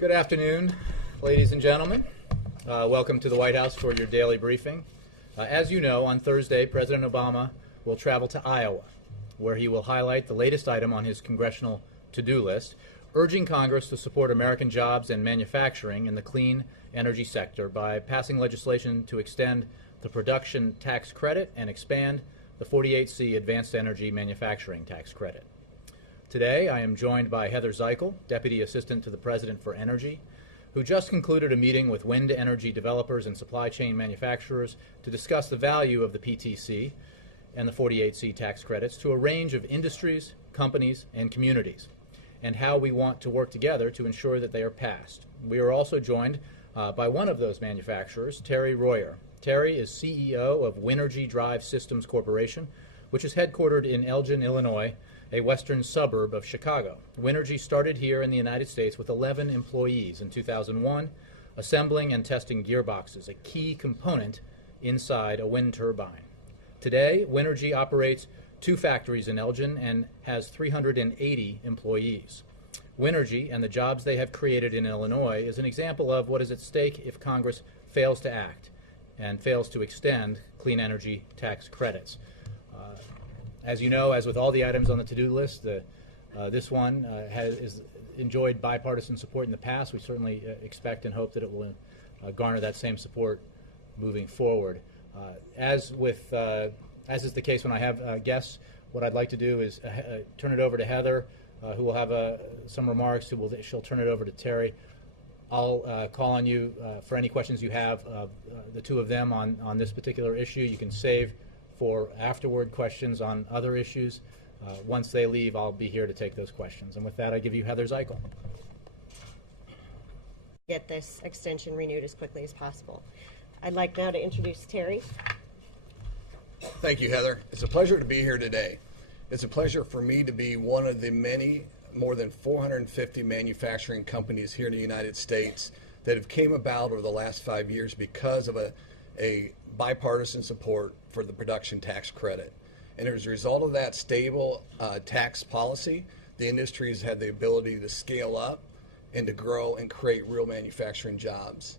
Good afternoon, ladies and gentlemen. Welcome to the White House for your daily briefing. As you know, on Thursday, President Obama will travel to Iowa, where he will highlight the latest item on his congressional to-do list, urging Congress to support American jobs and manufacturing in the clean energy sector by passing legislation to extend the production tax credit and expand the 48C Advanced Energy Manufacturing Tax Credit. Today, I am joined by Heather Zeichel, Deputy Assistant to the President for Energy, who just concluded a meeting with wind energy developers and supply chain manufacturers to discuss the value of the PTC and the 48C tax credits to a range of industries, companies, and communities, and how we want to work together to ensure that they are passed. We are also joined by one of those manufacturers, Terry Royer. Terry is CEO of Winergy Drive Systems Corporation, which is headquartered in Elgin, Illinois, a western suburb of Chicago. Winergy started here in the United States with 11 employees in 2001, assembling and testing gearboxes, a key component inside a wind turbine. Today, Winergy operates 2 factories in Elgin and has 380 employees. Winergy and the jobs they have created in Illinois is an example of what is at stake if Congress fails to act and fails to extend clean energy tax credits. As you know, as with all the items on the to-do list, this one has enjoyed bipartisan support in the past. We certainly expect and hope that it will garner that same support moving forward. As is the case when I have guests, what I'd like to do is turn it over to Heather, who will have some remarks. She'll turn it over to Terry. I'll call on you for any questions you have, the two of them on this particular issue. You can save for afterward questions on other issues. Once they leave, I'll be here to take those questions. And with that, I give you Heather Zeichel. Get this extension renewed as quickly as possible. I'd like now to introduce Terry. Thank you, Heather. It's a pleasure to be here today. It's a pleasure for me to be one of the more than 450 manufacturing companies here in the United States that have came about over the last 5 years because of a bipartisan support for the production tax credit. And as a result of that stable tax policy, the industry has had the ability to scale up and to grow and create real manufacturing jobs.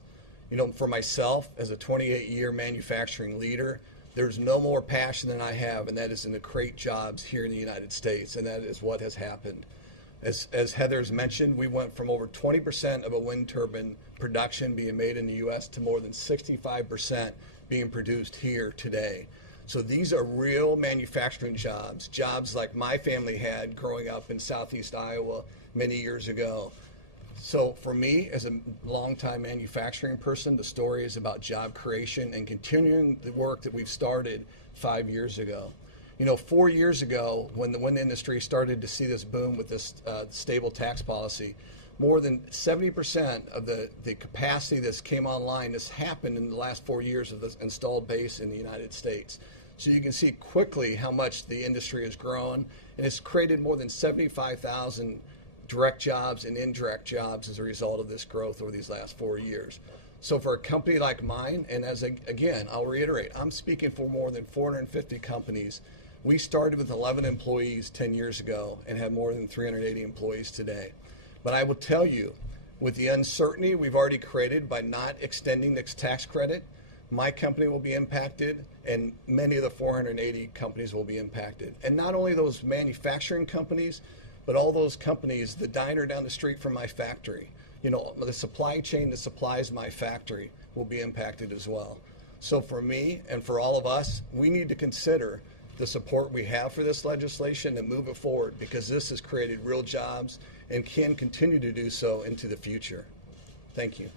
You know, for myself, as a 28-year manufacturing leader, there's no more passion than I have, and that is to create jobs here in the United States, and that is what has happened. As Heather's mentioned, we went from over 20% of a wind turbine production being made in the U.S. to more than 65% being produced here today. So these are real manufacturing jobs like my family had growing up in southeast Iowa many years ago. So for me, as a longtime manufacturing person, the story is about job creation and continuing the work that we've started 5 years ago. You know, 4 years ago, when the wind industry started to see this boom with this stable tax policy, more than 70% of the capacity that's came online has happened in the last 4 years of the installed base in the United States. So you can see quickly how much the industry has grown, and it's created more than 75,000 direct jobs and indirect jobs as a result of this growth over these last 4 years. So for a company like mine, and again, I'll reiterate, I'm speaking for more than 450 companies. We started with 11 employees 10 years ago and have more than 380 employees today. But I will tell you, with the uncertainty we've already created by not extending this tax credit, my company will be impacted, and many of the 480 companies will be impacted. And not only those manufacturing companies, but all those companies, the diner down the street from my factory, you know, the supply chain that supplies my factory will be impacted as well. So for me and for all of us, we need to consider the support we have for this legislation and move it forward, because this has created real jobs and can continue to do so into the future. Thank you.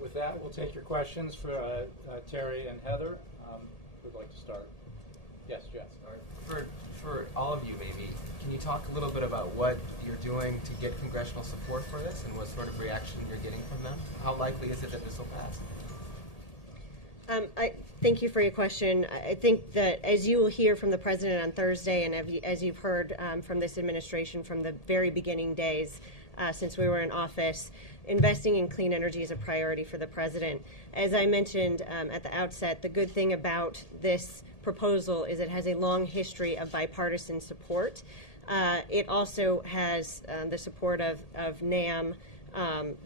With that, we'll take your questions for Terry and Heather. Who'd like to start? Yes, Jeff. For all of you, maybe, can you talk a little bit about what you're doing to get congressional support for this and what sort of reaction you're getting from them? How likely is it that this will pass? I thank you for your question. I think that, as you will hear from the President on Thursday, and as you've heard from this administration from the very beginning days since we were in office, investing in clean energy is a priority for the President. As I mentioned at the outset, the good thing about this proposal is it has a long history of bipartisan support. It also has the support of NAM,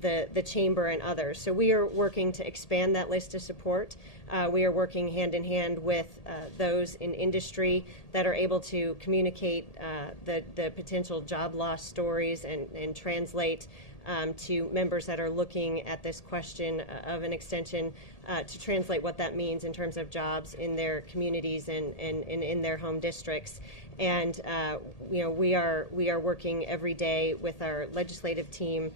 the chamber and others. So we are working to expand that list of support. We are working hand in hand with those in industry that are able to communicate the potential job loss stories and translate to members that are looking at this question of an extension to translate what that means in terms of jobs in their communities and in their home districts. And we are working every day with our legislative team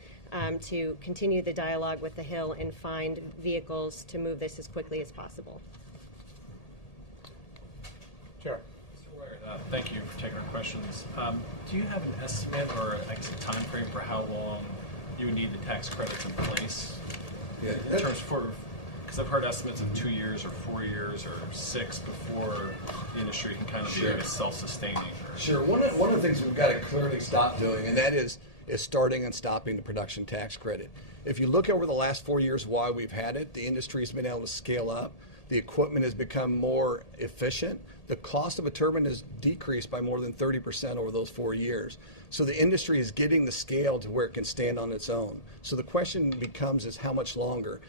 to continue the dialogue with the Hill and find vehicles to move this as quickly as possible. Chair. Mr. Ware, thank you for taking our questions. Do you have an estimate or I guess a time frame for how long you would need the tax credits in place? Yeah. In terms for, because I've heard estimates of 2 years or 4 years or 6 before the industry can kind of Sure. be self-sustaining. Sure. One of the things we've got to clearly stop doing, and that is starting and stopping the production tax credit. If you look over the last 4 years why we've had it, the industry's been able to scale up. The equipment has become more efficient. The cost of a turbine has decreased by more than 30% over those 4 years. So the industry is getting the scale to where it can stand on its own. So the question becomes is how much longer?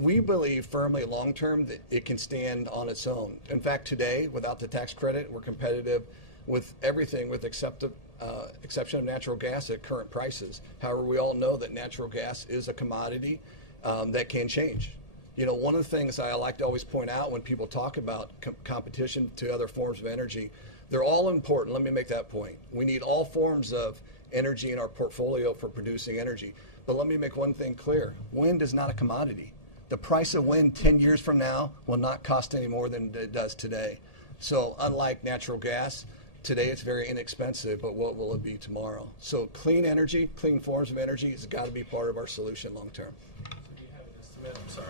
We believe firmly long term that it can stand on its own. In fact, today, without the tax credit, we're competitive with everything with exception of natural gas at current prices. However, we all know that natural gas is a commodity that can change. One of the things I like to always point out when people talk about competition to other forms of energy, they're all important. Let me make that point. We need all forms of energy in our portfolio for producing energy. But let me make one thing clear. Wind is not a commodity. The price of wind 10 years from now will not cost any more than it does today. So unlike natural gas, today it's very inexpensive, but what will it be tomorrow? So clean energy, clean forms of energy has got to be part of our solution long term. So do you have an estimate? I'm sorry.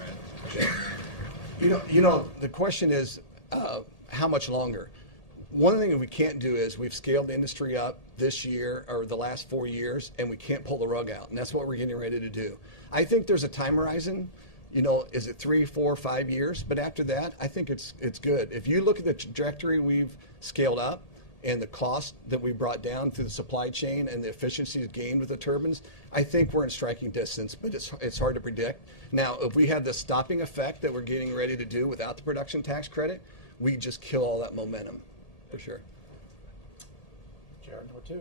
The question is how much longer? One thing that we can't do is we've scaled the industry up this year or the last 4 years, and we can't pull the rug out, and that's what we're getting ready to do. I think there's a time horizon. Is it 3, 4, 5 years? But after that, I think it's good. If you look at the trajectory we've scaled up and the cost that we brought down through the supply chain and the efficiencies gained with the turbines, I think we're in striking distance, but it's hard to predict. Now, if we have the stopping effect that we're getting ready to do without the production tax credit, we just kill all that momentum, for sure. Chair number 2.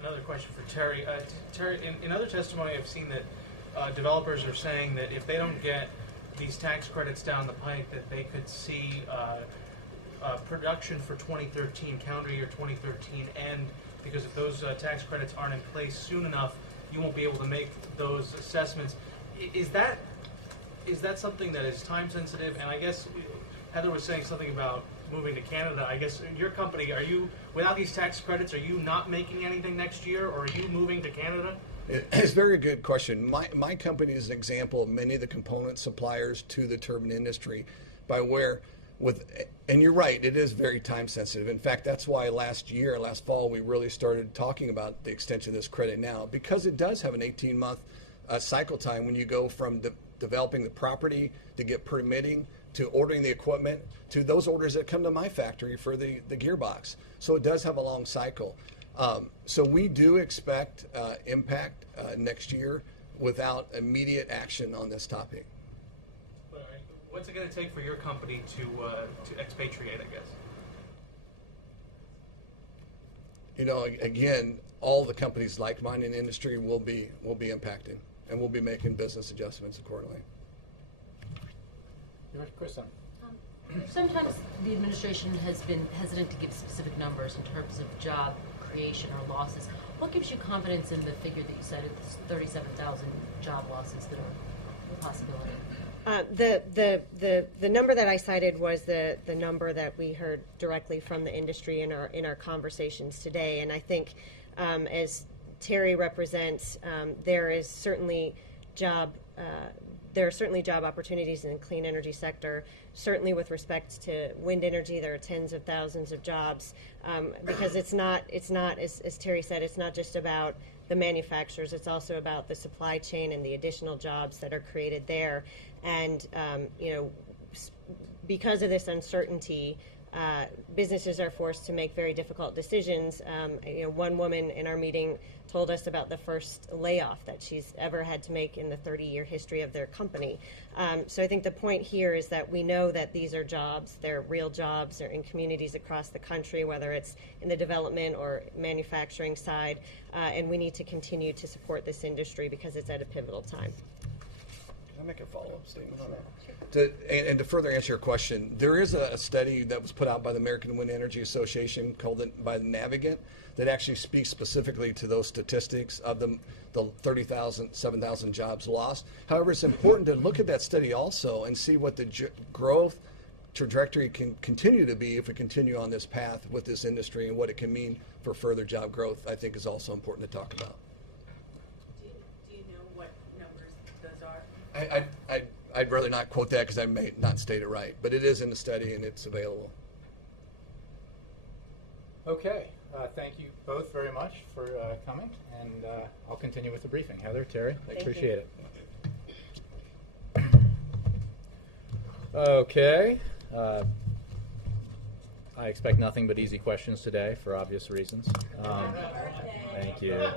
Another question for Terry. Terry, in other testimony, I've seen that developers are saying that if they don't get these tax credits down the pike, that they could see production for 2013, calendar year 2013, end because if those tax credits aren't in place soon enough, you won't be able to make those assessments. Is that something that is time sensitive? And I guess Heather was saying something about moving to Canada. I guess your company, without these tax credits, are you not making anything next year, or are you moving to Canada? It's a very good question. My company is an example of many of the component suppliers to the turbine industry and you're right, it is very time sensitive. In fact, that's why last fall, we really started talking about the extension of this credit now, because it does have an 18-month cycle time when you go from developing the property to get permitting to ordering the equipment to those orders that come to my factory for the gearbox. So it does have a long cycle. So we do expect impact next year without immediate action on this topic. What's it going to take for your company to expatriate, I guess? Again, all the companies like mine in the industry will be impacted, and we'll be making business adjustments accordingly. Kristen. Sometimes the administration has been hesitant to give specific numbers in terms of job creation or losses. What gives you confidence in the figure that you cited, 37,000 job losses that are a possibility? The number that I cited was the number that we heard directly from the industry in our conversations today, and I think as Terry represents, there are certainly job opportunities in the clean energy sector. Certainly, with respect to wind energy, there are tens of thousands of jobs because it's not as Terry said, it's not just about the manufacturers. It's also about the supply chain and the additional jobs that are created there. And because of this uncertainty, businesses are forced to make very difficult decisions. One woman in our meeting told us about the first layoff that she's ever had to make in the 30-year history of their company. So I think the point here is that we know that these are jobs, they're real jobs, they're in communities across the country, whether it's in the development or manufacturing side, and we need to continue to support this industry because it's at a pivotal time. Can I make a follow-up statement on that? And to further answer your question, there is a study that was put out by the American Wind Energy Association called by Navigant that actually speaks specifically to those statistics of the 30,000, 7,000 jobs lost. However, it's important to look at that study also and see what the growth trajectory can continue to be if we continue on this path with this industry, and what it can mean for further job growth, I think, is also important to talk about. Do you know what numbers those are? I'd rather not quote that because I may not state it right, but it is in the study and it's available. Okay, thank you both very much for coming, and I'll continue with the briefing. Heather, Terry, I Thank appreciate it. Okay, I expect nothing but easy questions today for obvious reasons. Thank you.